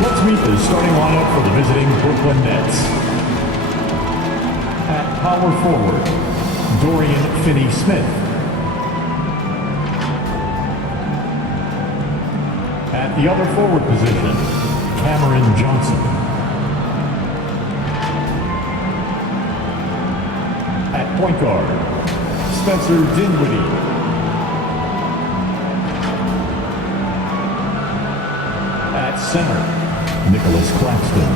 Let's meet the starting lineup for the visiting Brooklyn Nets. At power forward, Dorian Finney-Smith. At the other forward position, Cameron Johnson. At point guard, Spencer Dinwiddie. At center, Nicholas Claxton.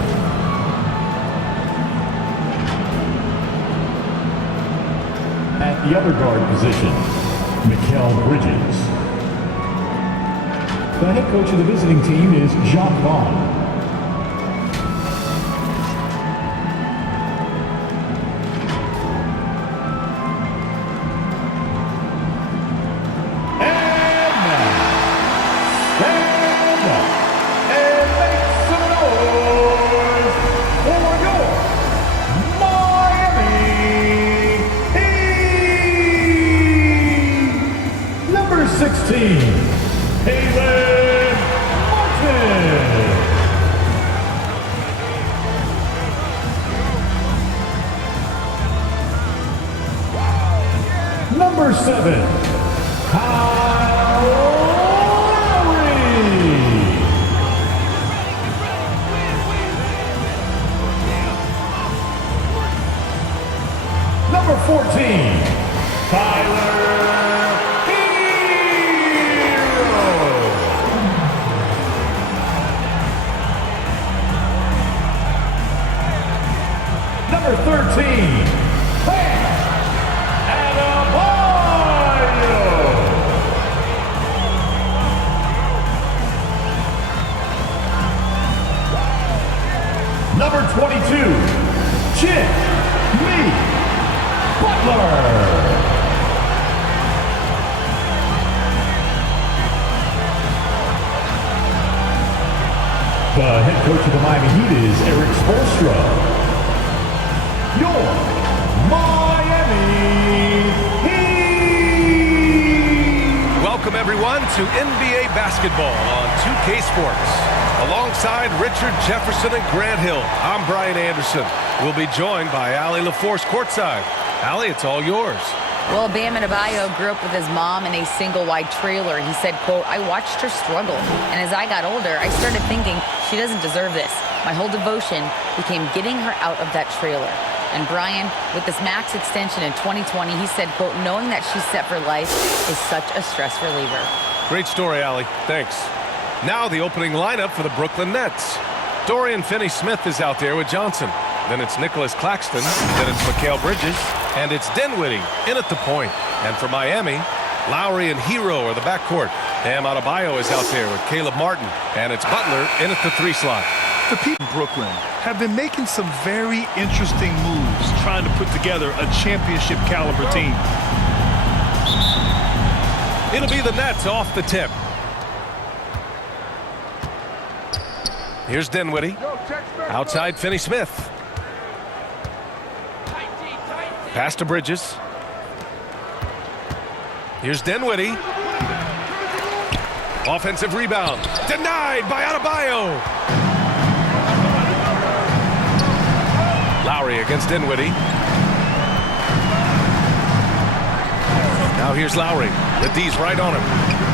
At the other guard position, Mikal Bridges. The head coach of the visiting team is Jacques Vaughn. Number 7, Kyle Lowry. Number 14, Tyler Hero. Number 13, Number 22, Jimmy Butler. The head coach of the Miami Heat is Eric Spoelstra. Your Miami Heat. Welcome everyone to NBA basketball on 2K Sports. Alongside Richard Jefferson and Grant Hill, I'm Brian Anderson. We'll be joined by Allie LaForce courtside. Allie, it's all yours. Well, Bam Adebayo grew up with his mom in a single-wide trailer. He said, quote, "I watched her struggle, and as I got older, I started thinking she doesn't deserve this. My whole devotion became getting her out of that trailer." And Brian, with this max extension in 2020, he said, quote, "Knowing that she's set for life is such a stress reliever." Great story, Allie. Thanks. Now the opening lineup for the Brooklyn Nets. Dorian Finney-Smith is out there with Johnson. Then it's Nicholas Claxton. Then it's Mikal Bridges. And it's Dinwiddie in at the point. And for Miami, Lowry and Hero are the backcourt. Bam Adebayo is out there with Caleb Martin. And it's Butler in at the 3 slot. The people in Brooklyn have been making some very interesting moves trying to put together a championship caliber team. It'll be the Nets off the tip. Here's Dinwiddie. Outside Finney-Smith. Pass to Bridges. Here's Dinwiddie. Offensive rebound. Denied by Adebayo. Lowry against Dinwiddie. Now here's Lowry. The D's right on him.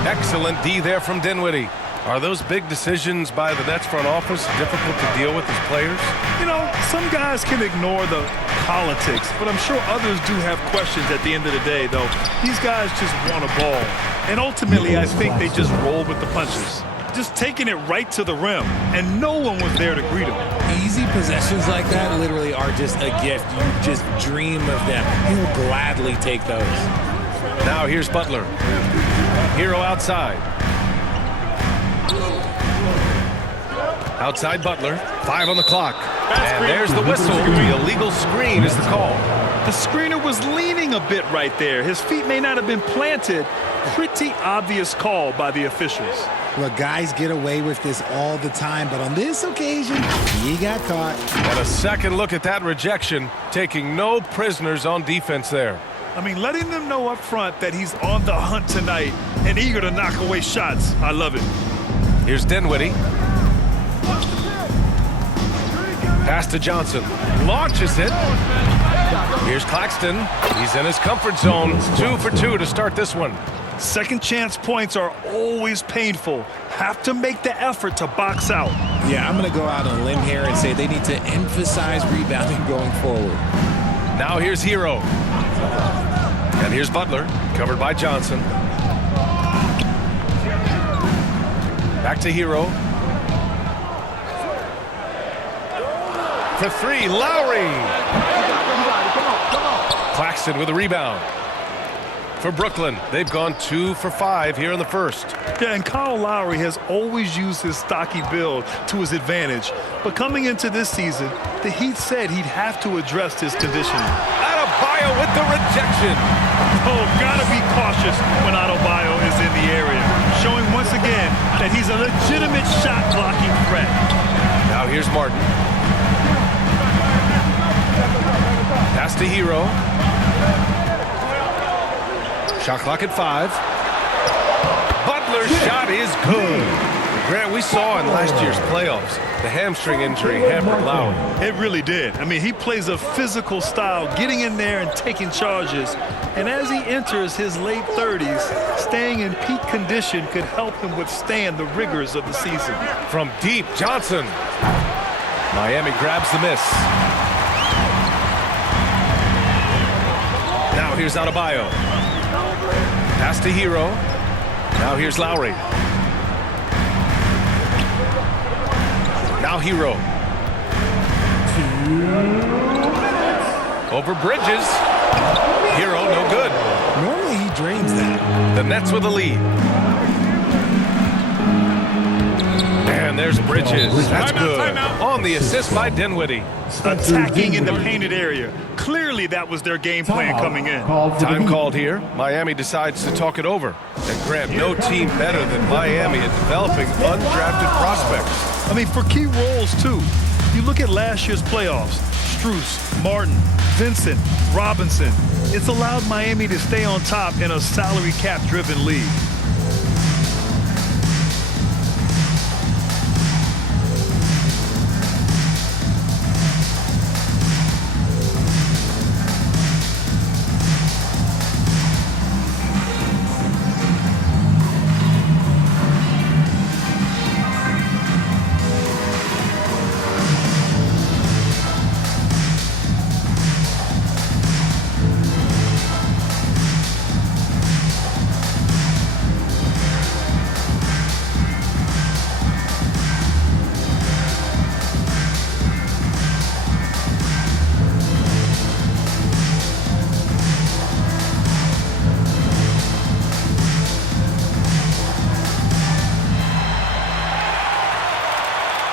Excellent D there from Dinwiddie. Are those big decisions by the Nets front office difficult to deal with as players? You know, some guys can ignore the politics, but I'm sure others do have questions at the end of the day, though. These guys just want a ball. And ultimately, I think they just roll with the punches. Just taking it right to the rim, and no one was there to greet him. Easy possessions like that literally are just a gift. You just dream of them. He'll gladly take those. Now here's Butler. Hero outside. Outside Butler. 5 on the clock. And there's the whistle. The illegal screen is the call. The screener was leaning a bit right there. His feet may not have been planted. Pretty obvious call by the officials. Look, guys get away with this all the time, but on this occasion, he got caught. And a second look at that rejection, taking no prisoners on defense there. I mean, letting them know up front that he's on the hunt tonight and eager to knock away shots. I love it. Here's Dinwiddie. Pass to Johnson. Launches it. Here's Claxton. He's in his comfort zone. 2 for 2 to start this one. Second chance points are always painful. Have to make the effort to box out. Yeah, I'm going to go out on a limb here and say they need to emphasize rebounding going forward. Now here's Hero. And here's Butler, covered by Johnson. Back to Hero. For 3, Lowry. Claxton with a rebound. For Brooklyn, they've gone 2 for 5 here in the first. Yeah, and Kyle Lowry has always used his stocky build to his advantage. But coming into this season, the Heat said he'd have to address his conditioning. Adebayo with the rejection. Oh, gotta be cautious when Adebayo is in the area, showing once again that he's a legitimate shot-blocking threat. Now here's Martin. Pass to Hero. Shot clock at 5. Butler's shot is good. Grant, we saw in last year's playoffs the hamstring injury hampered Lowry. It really did. I mean, he plays a physical style, getting in there and taking charges. And as he enters his late 30s, staying in peak condition could help him withstand the rigors of the season. From deep, Johnson. Miami grabs the miss. Now here's Adebayo. Pass to Hero. Now here's Lowry. Now Hero. Over Bridges. Hero, no good. Normally he drains that. The Nets with a lead. And there's Bridges. That's good. On the assist by Dinwiddie. Attacking in the painted area. Clearly that was their game plan coming in. Time called here. Miami decides to talk it over. And Grant, no team better than Miami at developing undrafted prospects. I mean, for key roles, too. You look at last year's playoffs. Strus, Martin, Vincent, Robinson. It's allowed Miami to stay on top in a salary cap-driven league.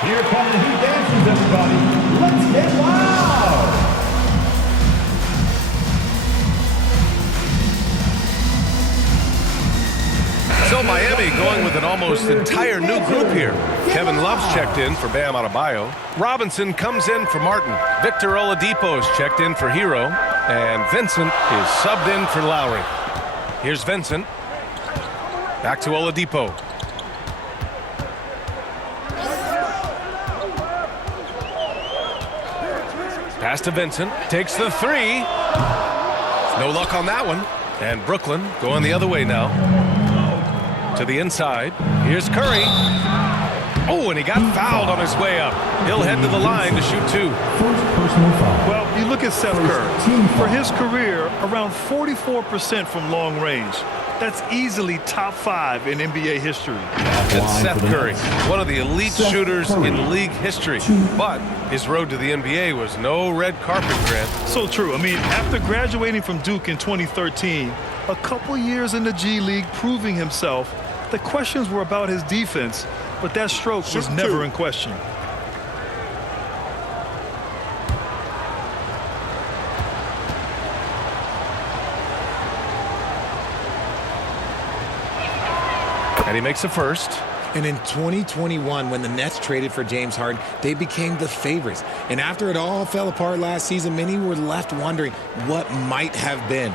Here come the Heat dancers, everybody. Let's get wild! So Miami going with an almost entire new group here. Kevin Love's checked in for Bam Adebayo. Robinson comes in for Martin. Victor Oladipo's checked in for Hero. And Vincent is subbed in for Lowry. Here's Vincent. Back to Oladipo. Pass to Vincent. Takes the 3. No luck on that one. And Brooklyn going the other way now. To the inside. Here's Curry. Oh, and he got fouled on his way up. He'll head to the line to shoot 2. First personal foul. Well, you look at Seth Curry. For his career, around 44% from long range. That's easily top 5 in NBA history. And Seth Curry, one of the elite shooters in league history. But his road to the NBA was no red carpet, Grant. So true. I mean, after graduating from Duke in 2013, a couple years in the G League proving himself, the questions were about his defense, but that stroke was never in question. And he makes the first. And in 2021, when the Nets traded for James Harden, they became the favorites. And after it all fell apart last season, many were left wondering what might have been.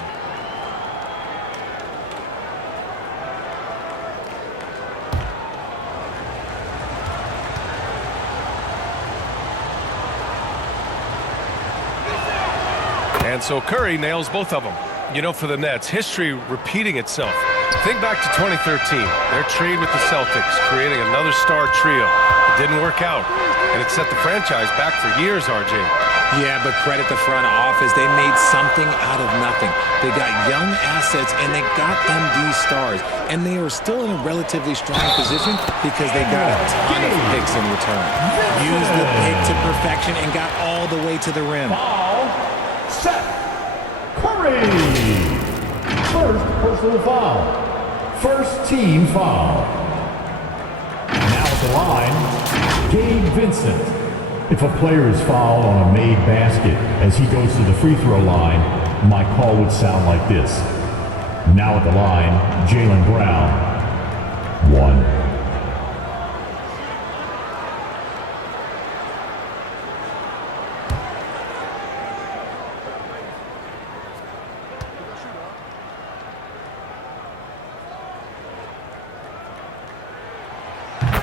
And so Curry nails both of them. You know, for the Nets, history repeating itself. Think back to 2013. Their trade with the Celtics, creating another star trio. It didn't work out, and it set the franchise back for years, RJ. Yeah, but credit the front office. They made something out of nothing. They got young assets, and they got them these stars. And they are still in a relatively strong position because they got a ton of picks in return. Used the pick to perfection and got all the way to the rim. Foul. Seth Curry. First personal foul. First team foul. Now at the line, Gabe Vincent. If a player is fouled on a made basket as he goes to the free throw line, my call would sound like this. Now at the line, Jaylen Brown. 1.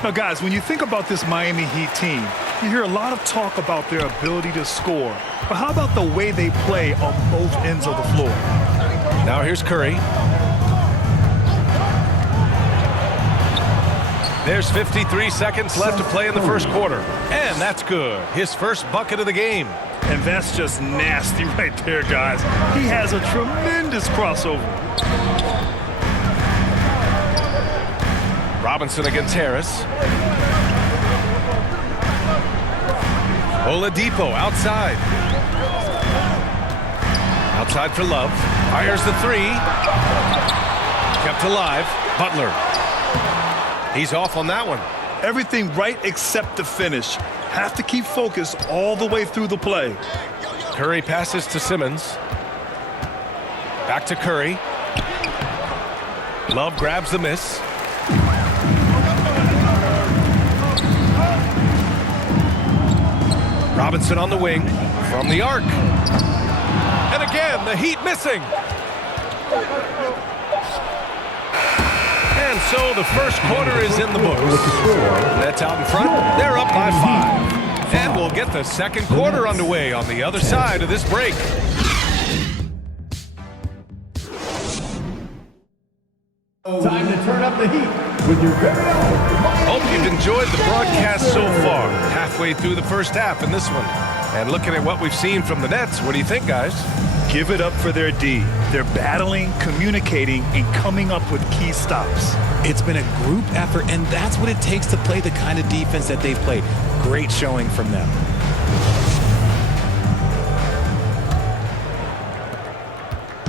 Now, guys, when you think about this Miami Heat team, you hear a lot of talk about their ability to score. But how about the way they play on both ends of the floor? Now here's Curry. There's 53 seconds left to play in the first quarter. And that's good. His first bucket of the game. And that's just nasty right there, guys. He has a tremendous crossover. Robinson against Harris. Oladipo outside. Outside for Love. Fires the three. Kept alive. Butler. He's off on that one. Everything right except the finish. Have to keep focused all the way through the play. Curry passes to Simmons. Back to Curry. Love grabs the miss. Robinson on the wing from the arc. And again, the Heat missing. And so the first quarter is in the books. Nets out in front. They're up by 5. And we'll get the second quarter underway on the other side of this break. Time to turn up the heat with your very own. Hope you've enjoyed the broadcast so far. Halfway through the first half in this one. And looking at what we've seen from the Nets, what do you think, guys? Give it up for their D. They're battling, communicating, and coming up with key stops. It's been a group effort, and that's what it takes to play the kind of defense that they've played. Great showing from them.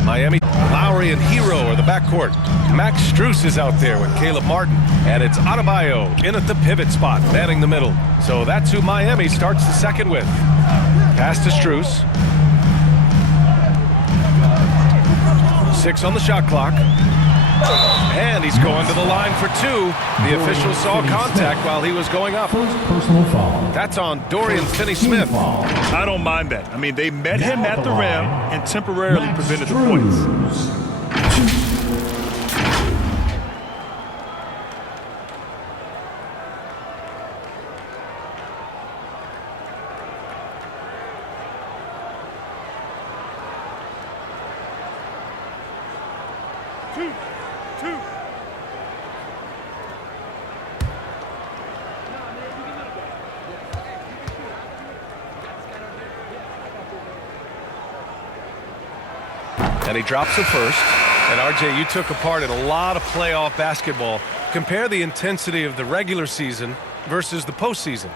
Miami, Lowry and Hero are the backcourt. Max Strus is out there with Caleb Martin. And it's Adebayo in at the pivot spot, manning the middle. So that's who Miami starts the second with. Pass to Strus. 6 on the shot clock. And he's going to the line for 2. The official saw contact while he was going up. First personal foul. That's on Dorian Finney-Smith. I don't mind that. I mean, they met him at the rim and temporarily prevented the points. And he drops the first. And RJ, you took a part in a lot of playoff basketball. Compare the intensity of the regular season versus the postseason.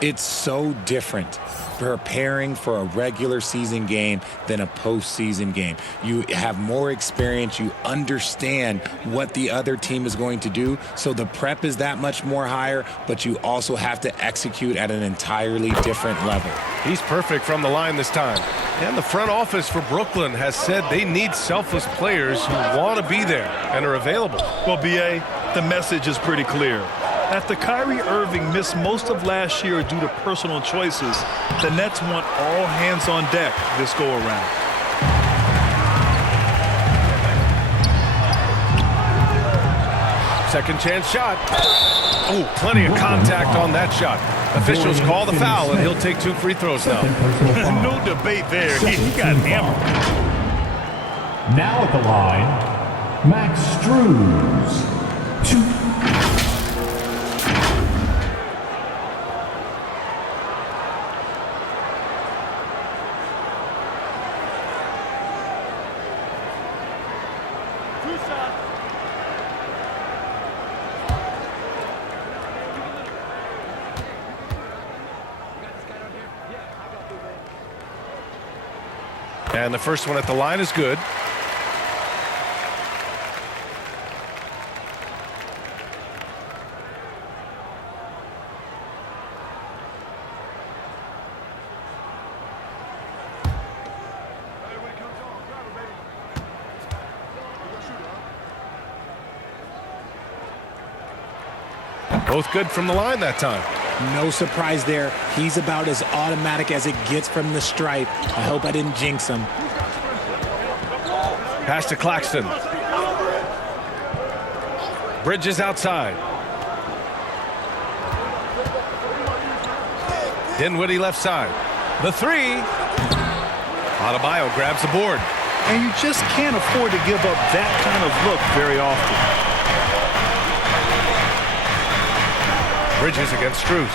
It's so different preparing for a regular season game than a postseason game. You have more experience. You understand what the other team is going to do. So the prep is that much more higher, but you also have to execute at an entirely different level. He's perfect from the line this time. And the front office for Brooklyn has said they need selfless players who want to be there and are available. Well, B.A., the message is pretty clear. After Kyrie Irving missed most of last year due to personal choices, the Nets want all hands on deck this go-around. Second chance shot. Oh, plenty of contact on that shot. Officials call the foul, and he'll take 2 free throws now. Second personal foul. No debate there. He got hammered. Now at the line, Max Struz. 2. And the first one at the line is good. Both good from the line that time. No surprise there. He's about as automatic as it gets from the stripe. I hope I didn't jinx him. Pass to Claxton. Bridges outside. Dinwiddie left side. The 3. Adebayo grabs the board. And you just can't afford to give up that kind of look very often. Bridges against Struz.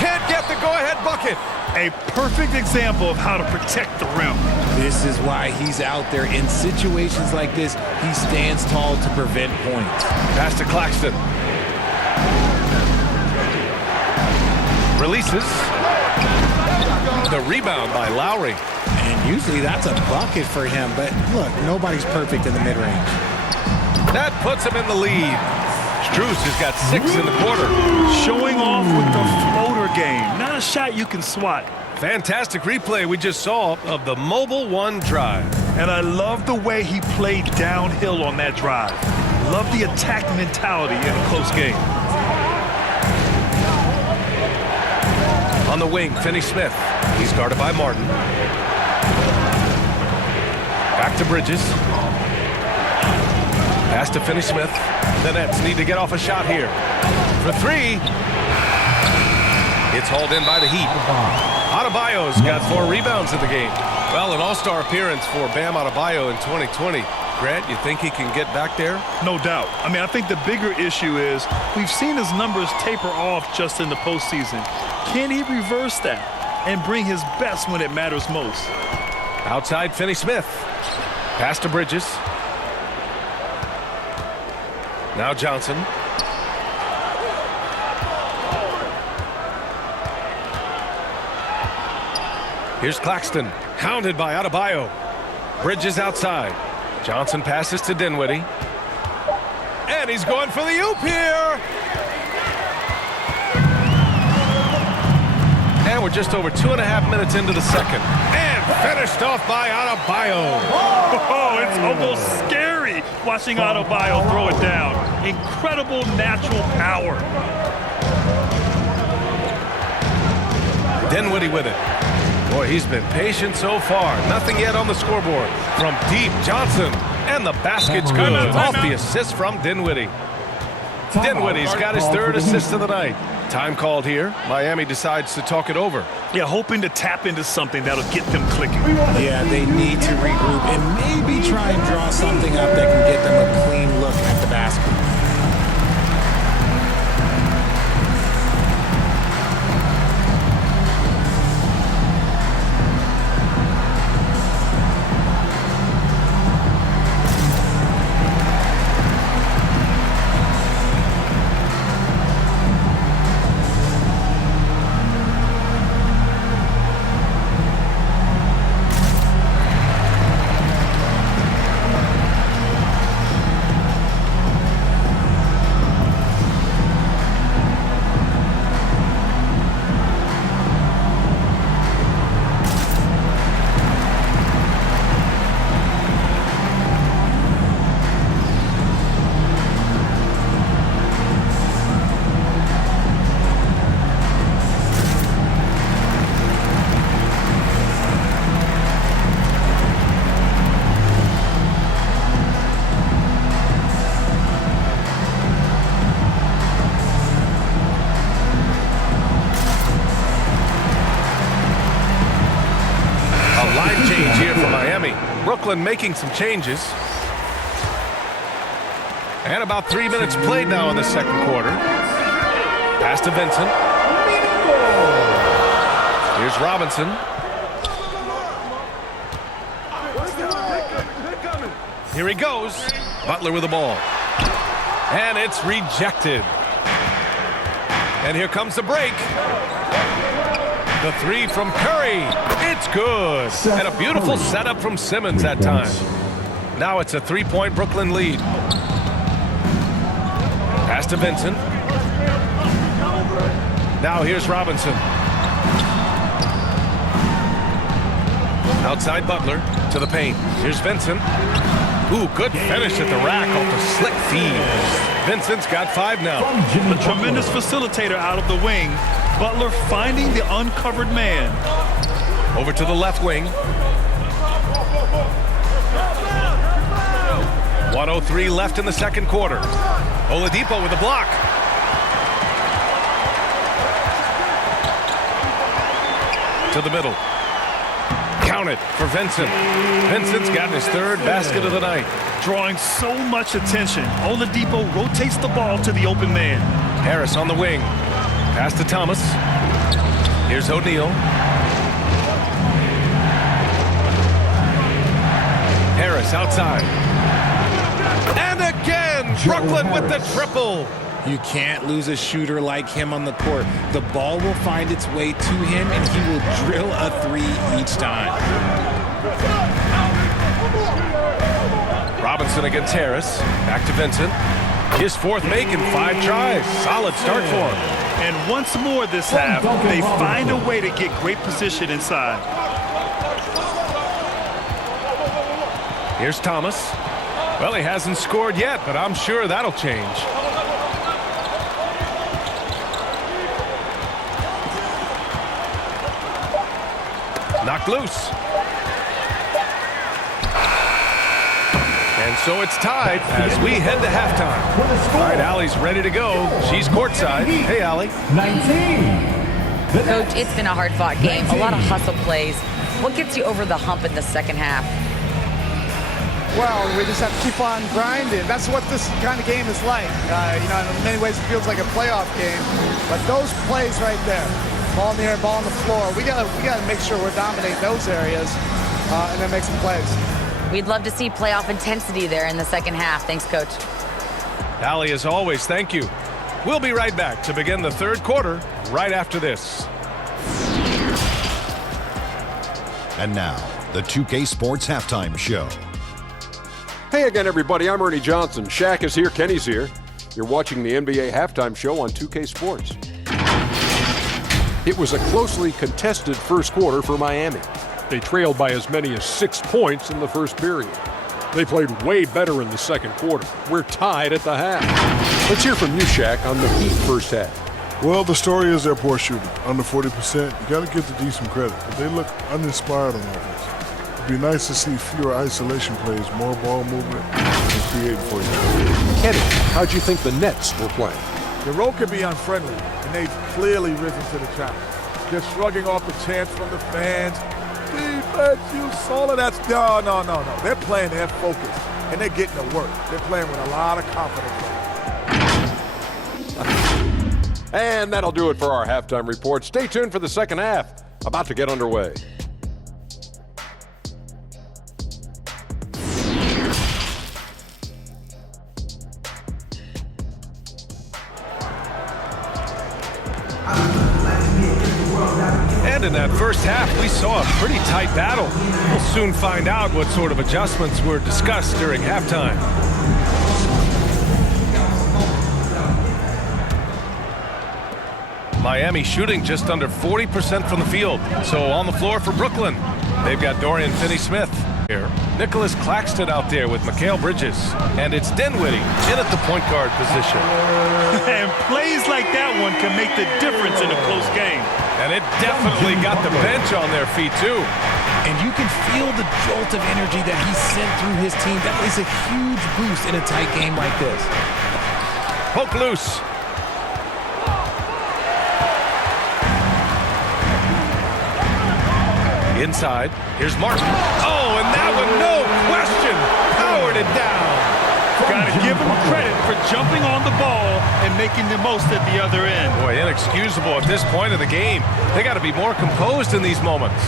Can't get the go-ahead bucket. A perfect example of how to protect the rim. This is why he's out there. In situations like this, he stands tall to prevent points. Pass to Claxton. Releases. The rebound by Lowry. And usually that's a bucket for him. But look, nobody's perfect in the mid-range. That puts him in the lead. Struz has got 6 in the quarter. Showing off with the floater game. Not a shot you can swat. Fantastic replay we just saw of the Mobile One drive. And I love the way he played downhill on that drive. Love the attack mentality in a close game. On the wing, Finney-Smith. He's guarded by Martin. Back to Bridges. Pass to Finney-Smith. The Nets need to get off a shot here. For 3. It's hauled in by the Heat. Adebayo's got 4 rebounds in the game. Well, an all-star appearance for Bam Adebayo in 2020. Grant, you think he can get back there? No doubt. I mean, I think the bigger issue is we've seen his numbers taper off just in the postseason. Can he reverse that and bring his best when it matters most? Outside Finney-Smith. Pass to Bridges. Now Johnson. Here's Claxton, hounded by Adebayo. Bridges outside. Johnson passes to Dinwiddie. And he's going for the oop here. And we're just over 2.5 minutes into the second. And finished off by Adebayo. Oh, it's almost scary watching Adebayo throw it down. Incredible natural power. Dinwiddie with it. Boy, he's been patient so far. Nothing yet on the scoreboard. From deep, Johnson. And the basket's good off the assist from Dinwiddie. Dinwiddie's got his 3rd assist of the night. Time called here. Miami decides to talk it over. Yeah, hoping to tap into something that'll get them clicking. Yeah, they need to regroup and maybe try and draw something up that can get them a clean look at the basket. Brooklyn making some changes. And about 3 minutes played now in the second quarter. Pass to Vincent. Here's Robinson. Here he goes. Butler with the ball. And it's rejected. And here comes the break. The three from Curry. It's good. And a beautiful setup from Simmons that time. Now it's a three-point Brooklyn lead. Pass to Vincent. Now here's Robinson. Outside Butler to the paint. Here's Vincent. Ooh, good finish at the rack off the slick feed. Vincent's got 5 now. A tremendous facilitator out of the wing. Butler finding the uncovered man. Over to the left wing. 1:03 left in the second quarter. Oladipo with the block. To the middle. Count it for Vincent. Vincent's gotten his 3rd basket of the night. Drawing so much attention. Oladipo rotates the ball to the open man. Harris on the wing. Pass to Thomas. Here's O'Neal. Harris outside. And again, Brooklyn with the triple. You can't lose a shooter like him on the court. The ball will find its way to him, and he will drill a 3 each time. Robinson against Harris. Back to Vincent. His 4th make in 5 tries. Solid start for him. And once more this half, they find a way to get great position inside. Here's Thomas. Well, he hasn't scored yet, but I'm sure that'll change. Knocked loose. And so it's tied as we head to halftime. All right, Allie's ready to go. She's courtside. Hey, Allie. 19. Coach, it's been a hard-fought game. A lot of hustle plays. What gets you over the hump in the second half? Well, we just have to keep on grinding. That's what this kind of game is like. In many ways it feels like a playoff game. But those plays right there, ball in the air, ball on the floor, we gotta make sure we're dominating those areas and then make some plays. We'd love to see playoff intensity there in the second half. Thanks, Coach. Allie, as always, thank you. We'll be right back to begin the third quarter right after this. And now, the 2K Sports Halftime Show. Hey again, everybody. I'm Ernie Johnson. Shaq is here. Kenny's here. You're watching the NBA Halftime Show on 2K Sports. It was a closely contested first quarter for Miami. They trailed by as many as 6 points in the first period. They played way better in the second quarter. We're tied at the half. Let's hear from you, Shaq, on the Heat first half. Well, the story is their poor shooting. Under 40%, you got to give the D some credit. But they look uninspired on offense. It'd be nice to see fewer isolation plays, more ball movement, and creating for you. Kenny, how'd you think the Nets were playing? The road can be unfriendly, and they've clearly risen to the challenge. Just shrugging off the chants from the fans. Defense, you solid. That's no. They're playing their focus, and they're getting to work. They're playing with a lot of confidence. And that'll do it for our halftime report. Stay tuned for the second half. About to get underway. And in that first half, we saw a pretty tight battle. We'll soon find out what sort of adjustments were discussed during halftime. Miami shooting just under 40% from the field. So on the floor for Brooklyn, they've got Dorian Finney-Smith here. Nicholas Claxton out there with Mikal Bridges. And it's Dinwiddie in at the point guard position. And plays like that one can make the difference in a close game. And it definitely got the bench on their feet, too. And you can feel the jolt of energy that he sent through his team. That is a huge boost in a tight game like this. Poke loose. Inside, here's Martin. Oh, and that and no question, powered it down. Got to give him credit for jumping on the ball and making the most at the other end. Boy, inexcusable at this point of the game. They got to be more composed in these moments.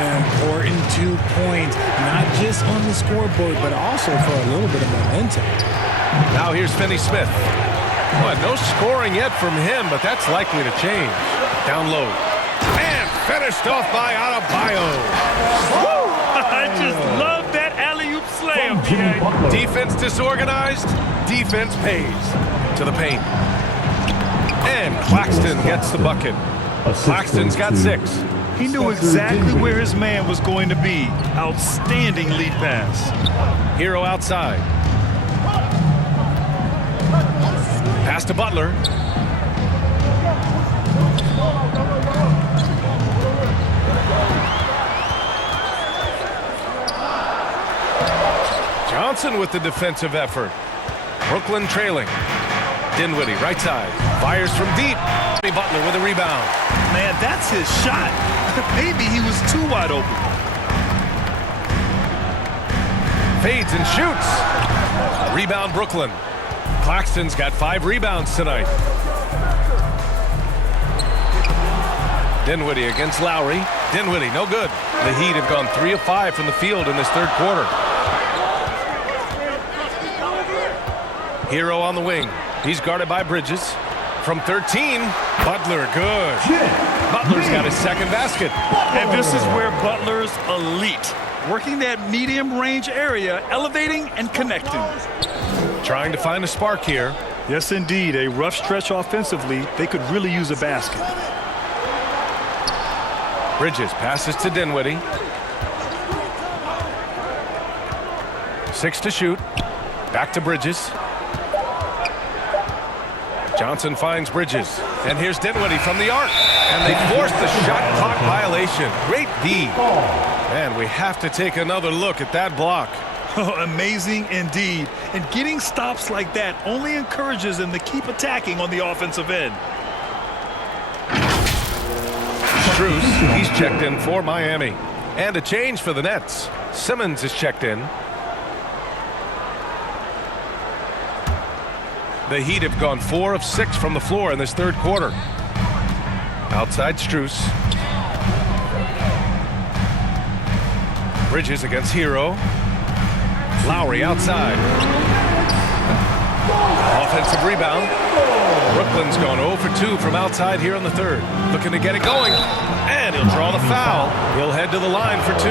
An important 2 points, not just on the scoreboard, but also for a little bit of momentum. Now here's Finney Smith. Boy, no scoring yet from him, but that's likely to change. Down low. And finished off by Adebayo. I just love that alley-oop slam. Defense disorganized, defense pays. To the paint. And Claxton gets the bucket. Claxton's got 6. He knew exactly where his man was going to be. Outstanding lead pass. Hero outside. Pass to Butler. Johnson with the defensive effort. Brooklyn trailing. Dinwiddie, right side. Fires from deep. Butler with a rebound. Man, that's his shot. Maybe he was too wide open. Fades and shoots. Rebound Brooklyn. Claxton's got 5 rebounds tonight. Dinwiddie against Lowry. Dinwiddie, no good. The Heat have gone 3 of 5 from the field in this third quarter. Hero on the wing. He's guarded by Bridges. From 13, Butler, good. Butler's got his second basket. And this is where Butler's elite. Working that medium range area, elevating and connecting. Trying to find a spark here. Yes, indeed. A rough stretch offensively. They could really use a basket. Bridges passes to Dinwiddie. 6 to shoot. Back to Bridges. Johnson finds Bridges. And here's Dinwiddie from the arc. And they force the shot clock violation. Great D. Man, we have to take another look at that block. Oh, amazing indeed. And getting stops like that only encourages them to keep attacking on the offensive end. Strus, he's checked in for Miami. And a change for the Nets. Simmons is checked in. The Heat have gone 4 of 6 from the floor in this third quarter. Outside Strus. Bridges against Hero. Lowry outside. Offensive rebound. Brooklyn's gone 0 for 2 from outside here in the third. Looking to get it going. And he'll draw the foul. He'll head to the line for 2.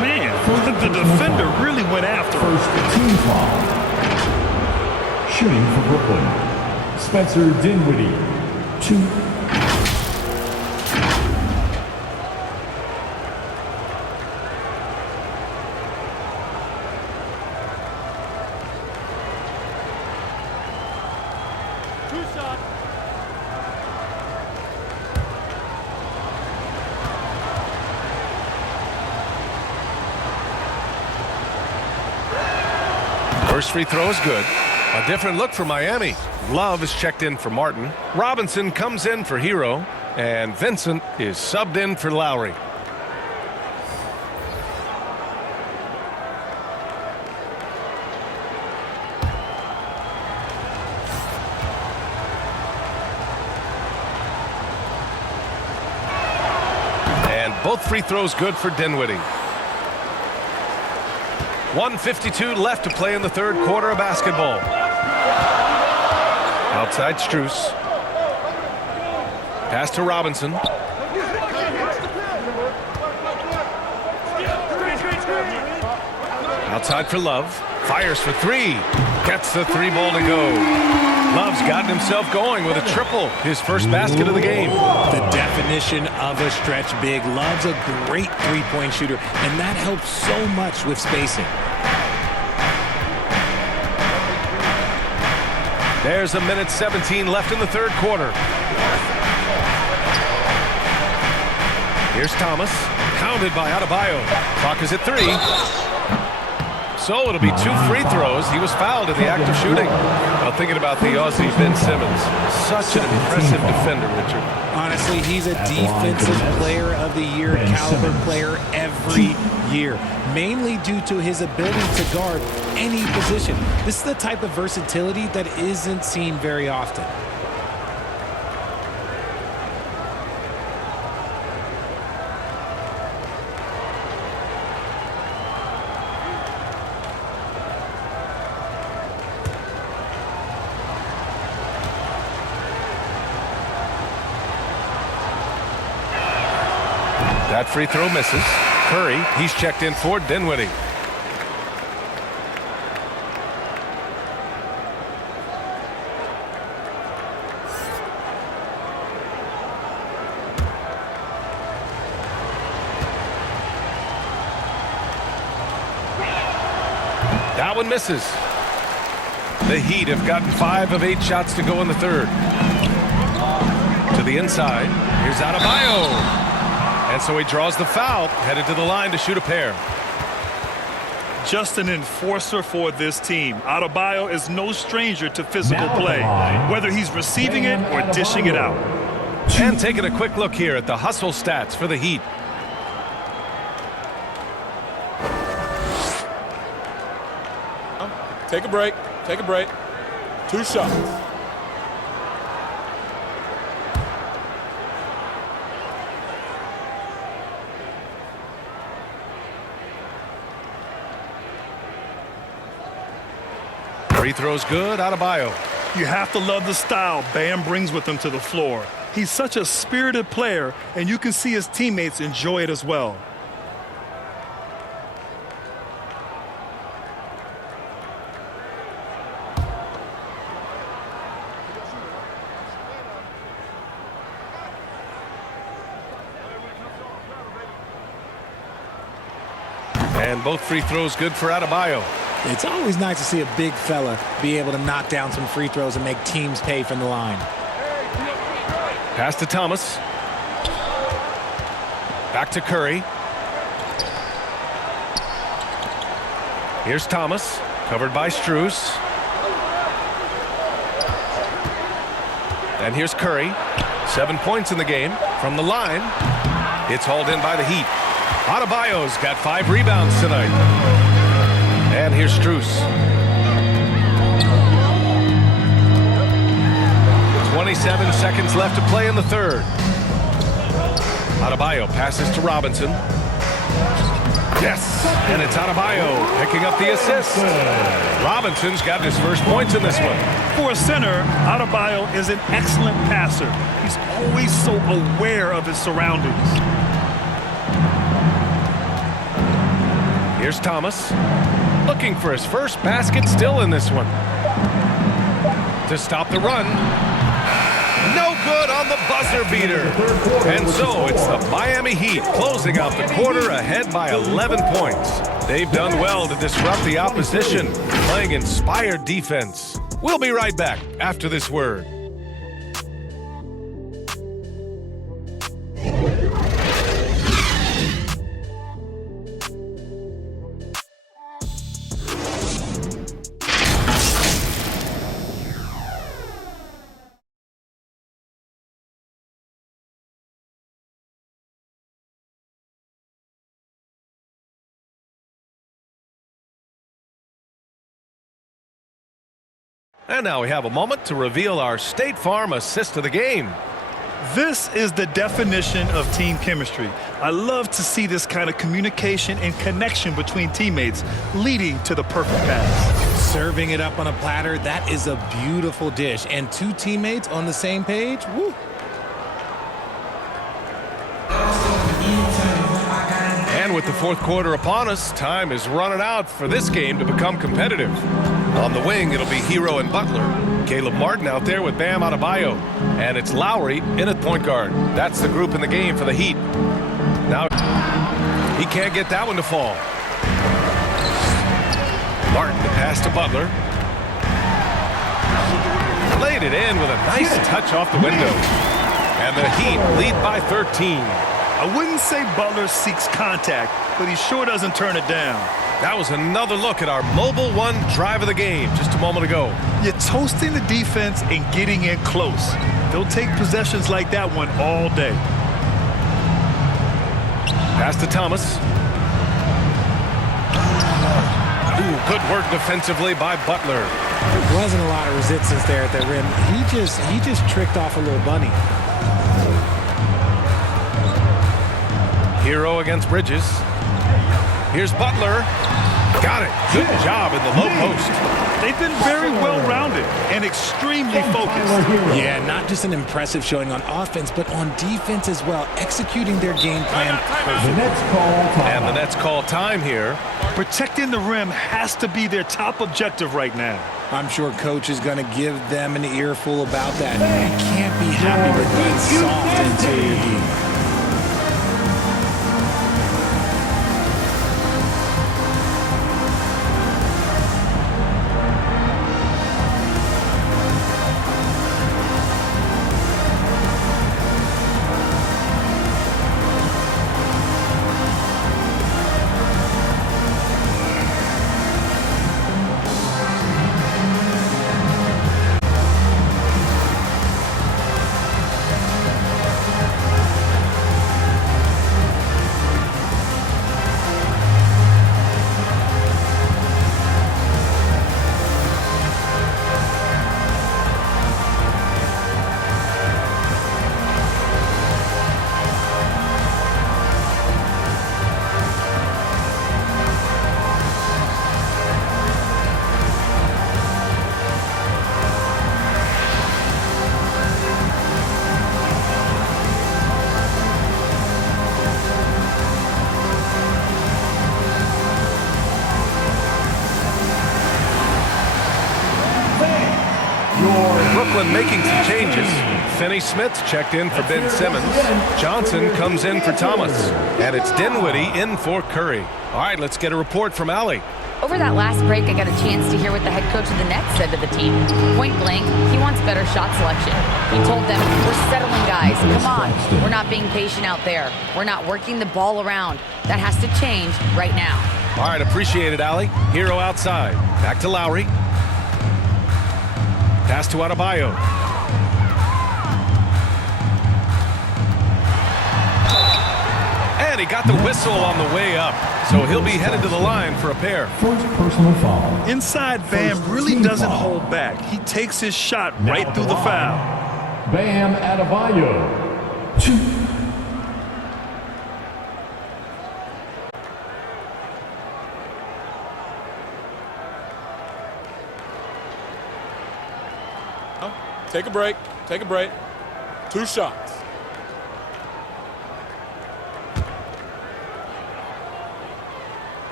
Man, the defender really went after him. First team foul. Shooting for Brooklyn, Spencer Dinwiddie, 2. First free throw is good. A different look for Miami. Love is checked in for Martin. Robinson comes in for Hero. And Vincent is subbed in for Lowry. And both free throws good for Dinwiddie. 1:52 left to play in the third quarter of basketball. Outside Strus. Pass to Robinson. Outside for Love. Fires for 3. Gets the 3 ball to go. Love's gotten himself going with a triple. His first basket of the game. The definition of a stretch big. Love's a great three-point shooter, and that helps so much with spacing. There's 1:17 left in the third quarter. Here's Thomas. Pounded by Adebayo. Clock is at 3. So it'll be 2 free throws. He was fouled in the act of shooting. Well, thinking about the Aussie Ben Simmons, such an impressive defender, Richard. Honestly, he's a defensive player of the year caliber player every year, mainly due to his ability to guard any position. This is the type of versatility that isn't seen very often. That free throw misses. Curry, he's checked in for Dinwiddie. That one misses. The Heat have gotten 5 of 8 shots to go in the third. To the inside. Here's Adebayo. And so he draws the foul, headed to the line to shoot a pair. Just an enforcer for this team. Adebayo is no stranger to physical play, whether he's receiving it or dishing it out. And taking a quick look here at the hustle stats for the Heat. Take a break. Take a break. 2 shots. Free throw's good. Adebayo. You have to love the style Bam brings with him to the floor. He's such a spirited player, and you can see his teammates enjoy it as well. And both free throws good for Adebayo. It's always nice to see a big fella be able to knock down some free throws and make teams pay from the line. Pass to Thomas. Back to Curry. Here's Thomas, covered by Strus. And here's Curry. 7 points in the game. From the line, it's hauled in by the Heat. Adebayo's got 5 rebounds tonight. And here's Strus. 27 seconds left to play in the third. Adebayo passes to Robinson. Yes, and it's Adebayo picking up the assist. Robinson's got his first points in this one. For a center, Adebayo is an excellent passer. He's always so aware of his surroundings. Here's Thomas, looking for his first basket, still in this one. To stop the run. No good on the buzzer beater. And so it's the Miami Heat closing out the quarter ahead by 11 points. They've done well to disrupt the opposition, playing inspired defense. We'll be right back after this word. And now we have a moment to reveal our State Farm assist of the game. This is the definition of team chemistry. I love to see this kind of communication and connection between teammates leading to the perfect pass. Serving it up on a platter, that is a beautiful dish. And 2 teammates on the same page, woo. And with the fourth quarter upon us, time is running out for this game to become competitive. On the wing, it'll be Hero and Butler. Caleb Martin out there with Bam Adebayo. And it's Lowry in at point guard. That's the group in the game for the Heat. Now, he can't get that one to fall. Martin, the pass to Butler. Laid it in with a nice touch off the window. And the Heat lead by 13. I wouldn't say Butler seeks contact, but he sure doesn't turn it down. That was another look at our Mobile One drive of the game just a moment ago. You're toasting the defense and getting in close. They'll take possessions like that one all day. Pass to Thomas. Ooh, good work defensively by Butler. There wasn't a lot of resistance there at the rim. He just tricked off a little bunny. Hero against Bridges. Here's Butler. Got it. Good job in the low post. They've been very well-rounded and extremely focused. Yeah, not just an impressive showing on offense, but on defense as well, executing their game plan perfectly. The Nets call time. And the Nets call time here. Protecting the rim has to be their top objective right now. I'm sure Coach is going to give them an earful about that. You can't be happy with that soft interior D. Brooklyn making some changes. Finney Smith checked in for Ben Simmons. Johnson comes in for Thomas. And it's Dinwiddie in for Curry. All right, let's get a report from Allie. Over that last break, I got a chance to hear what the head coach of the Nets said to the team. Point blank, he wants better shot selection. He told them, we're settling, guys. Come on. We're not being patient out there. We're not working the ball around. That has to change right now. All right, appreciate it, Allie. Hero outside. Back to Lowry. Pass to Adebayo. And he got the whistle on the way up. So he'll be headed to the line for a pair. First personal foul. Inside, Bam really doesn't hold back. He takes his shot right through the foul. Bam Adebayo. 2. Take a break. Take a break. 2 shots.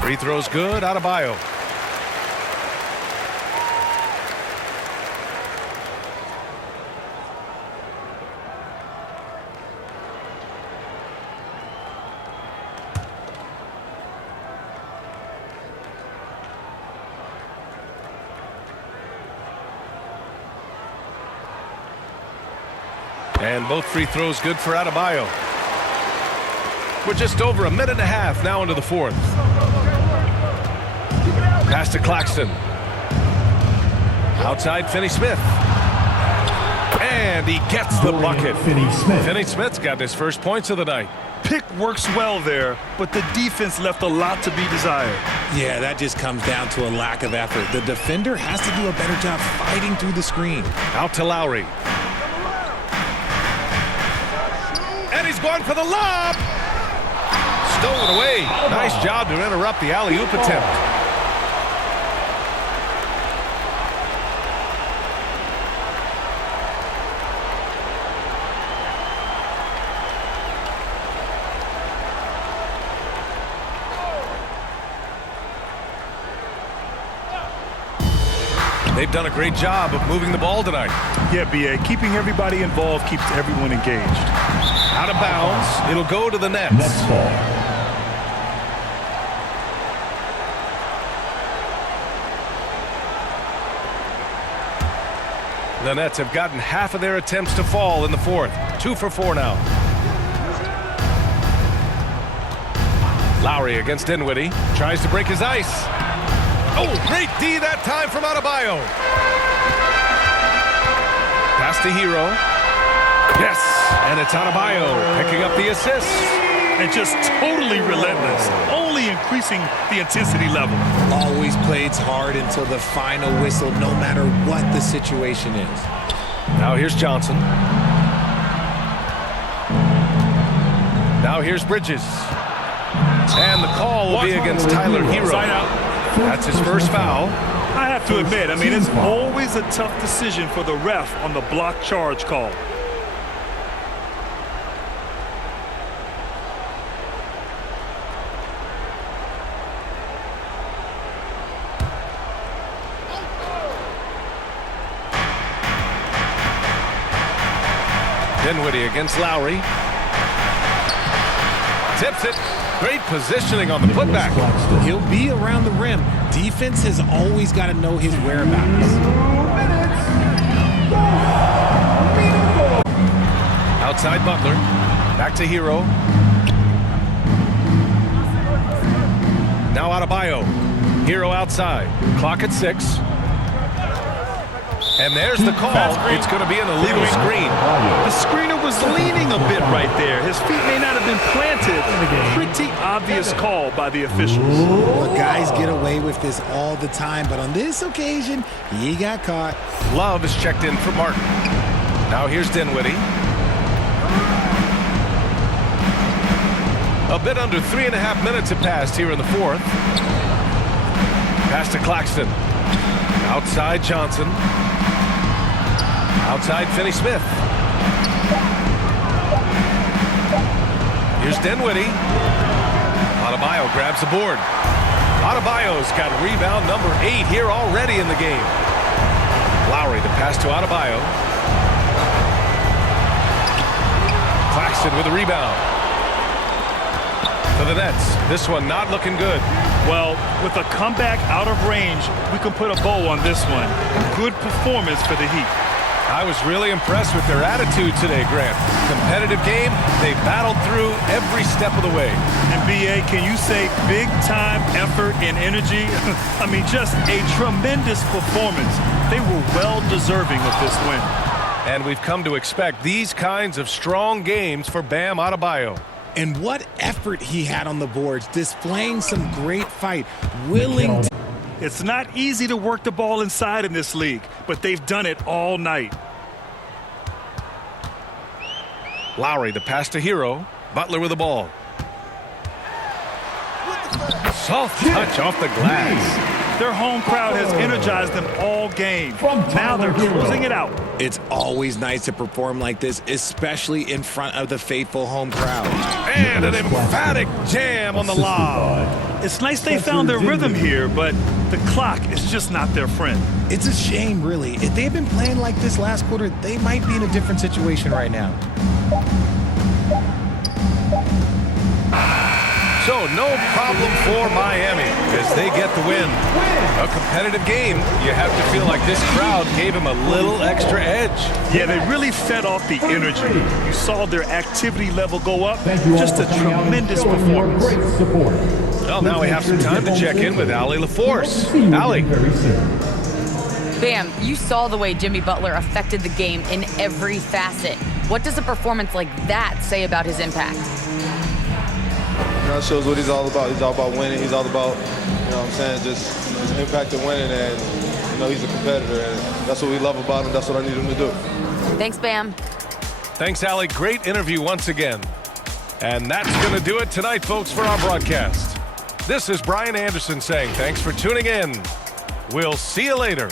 Free throw's good. Adebayo. And both free throws good for Adebayo. We're just over a minute and a half now into the fourth. Pass to Claxton. Outside Finney Smith. And he gets the bucket. Finney Smith's got his first points of the night. Pick works well there, but the defense left a lot to be desired. Yeah, that just comes down to a lack of effort. The defender has to do a better job fighting through the screen. Out to Lowry. And he's going for the lob. Stolen away. Nice job to interrupt the alley-oop attempt. They've done a great job of moving the ball tonight. Yeah, B.A. Keeping everybody involved keeps everyone engaged. Out of bounds. It'll go to the Nets. Nets ball. The Nets have gotten half of their attempts to fall in the fourth. 2 for 4 now. Lowry against Dinwiddie. Tries to break his ice. Oh, great D that time from Adebayo. Pass to Hero. Yes, and it's Adebayo picking up the assist. And just totally relentless, only increasing the intensity level. Always plays hard until the final whistle, no matter what the situation is. Now here's Johnson. Now here's Bridges. And the call will be against Tyler Hero. That's his first foul. I have to admit, it's always a tough decision for the ref on the block charge call. Dinwiddie against Lowry. Tips it. Great positioning on the putback. He'll be around the rim. Defense has always got to know his whereabouts. Outside Butler. Back to Hero. Now Adebayo. Hero outside. Clock at 6. And there's the call. It's going to be an illegal screen. The screener was leaning a bit right there. His feet may not have been planted. Pretty obvious call by the officials. Well, guys get away with this all the time, but on this occasion, he got caught. Love is checked in for Martin. Now here's Dinwiddie. A bit under 3.5 minutes have passed here in the fourth. Pass to Claxton. Outside Johnson. Outside Finney-Smith. Here's Dinwiddie. Adebayo grabs the board. Adebayo's got rebound number 8 here already in the game. Lowry to pass to Adebayo. Claxton with a rebound. For the Nets, this one not looking good. Well, with a comeback out of range, we can put a bow on this one. Good performance for the Heat. I was really impressed with their attitude today, Grant. Competitive game, they battled through every step of the way. And B.A., can you say big-time effort and energy? Just a tremendous performance. They were well-deserving of this win. And we've come to expect these kinds of strong games for Bam Adebayo. And what effort he had on the boards, displaying some great fight, willing to... It's not easy to work the ball inside in this league, but they've done it all night. Lowry, the pass to Hero. Butler with the ball. Soft touch off the glass. Their home crowd has energized them all game. Now they're closing it out. It's always nice to perform like this, especially in front of the faithful home crowd. And an emphatic jam on the lob. It's nice they found their rhythm here, but the clock is just not their friend. It's a shame, really. If they had been playing like this last quarter, they might be in a different situation right now. So no problem for Miami as they get the win. A competitive game. You have to feel like this crowd gave him a little extra edge. Yeah, they really fed off the energy. You saw their activity level go up. Just a tremendous performance. Well, now we have some time to check in with Allie LaForce. Allie. Bam, you saw the way Jimmy Butler affected the game in every facet. What does a performance like that say about his impact? It shows what he's all about. He's all about winning. He's all about, just his impact of winning. And, he's a competitor. And that's what we love about him. That's what I need him to do. Thanks, Bam. Thanks, Allie. Great interview once again. And that's going to do it tonight, folks, for our broadcast. This is Brian Anderson saying thanks for tuning in. We'll see you later.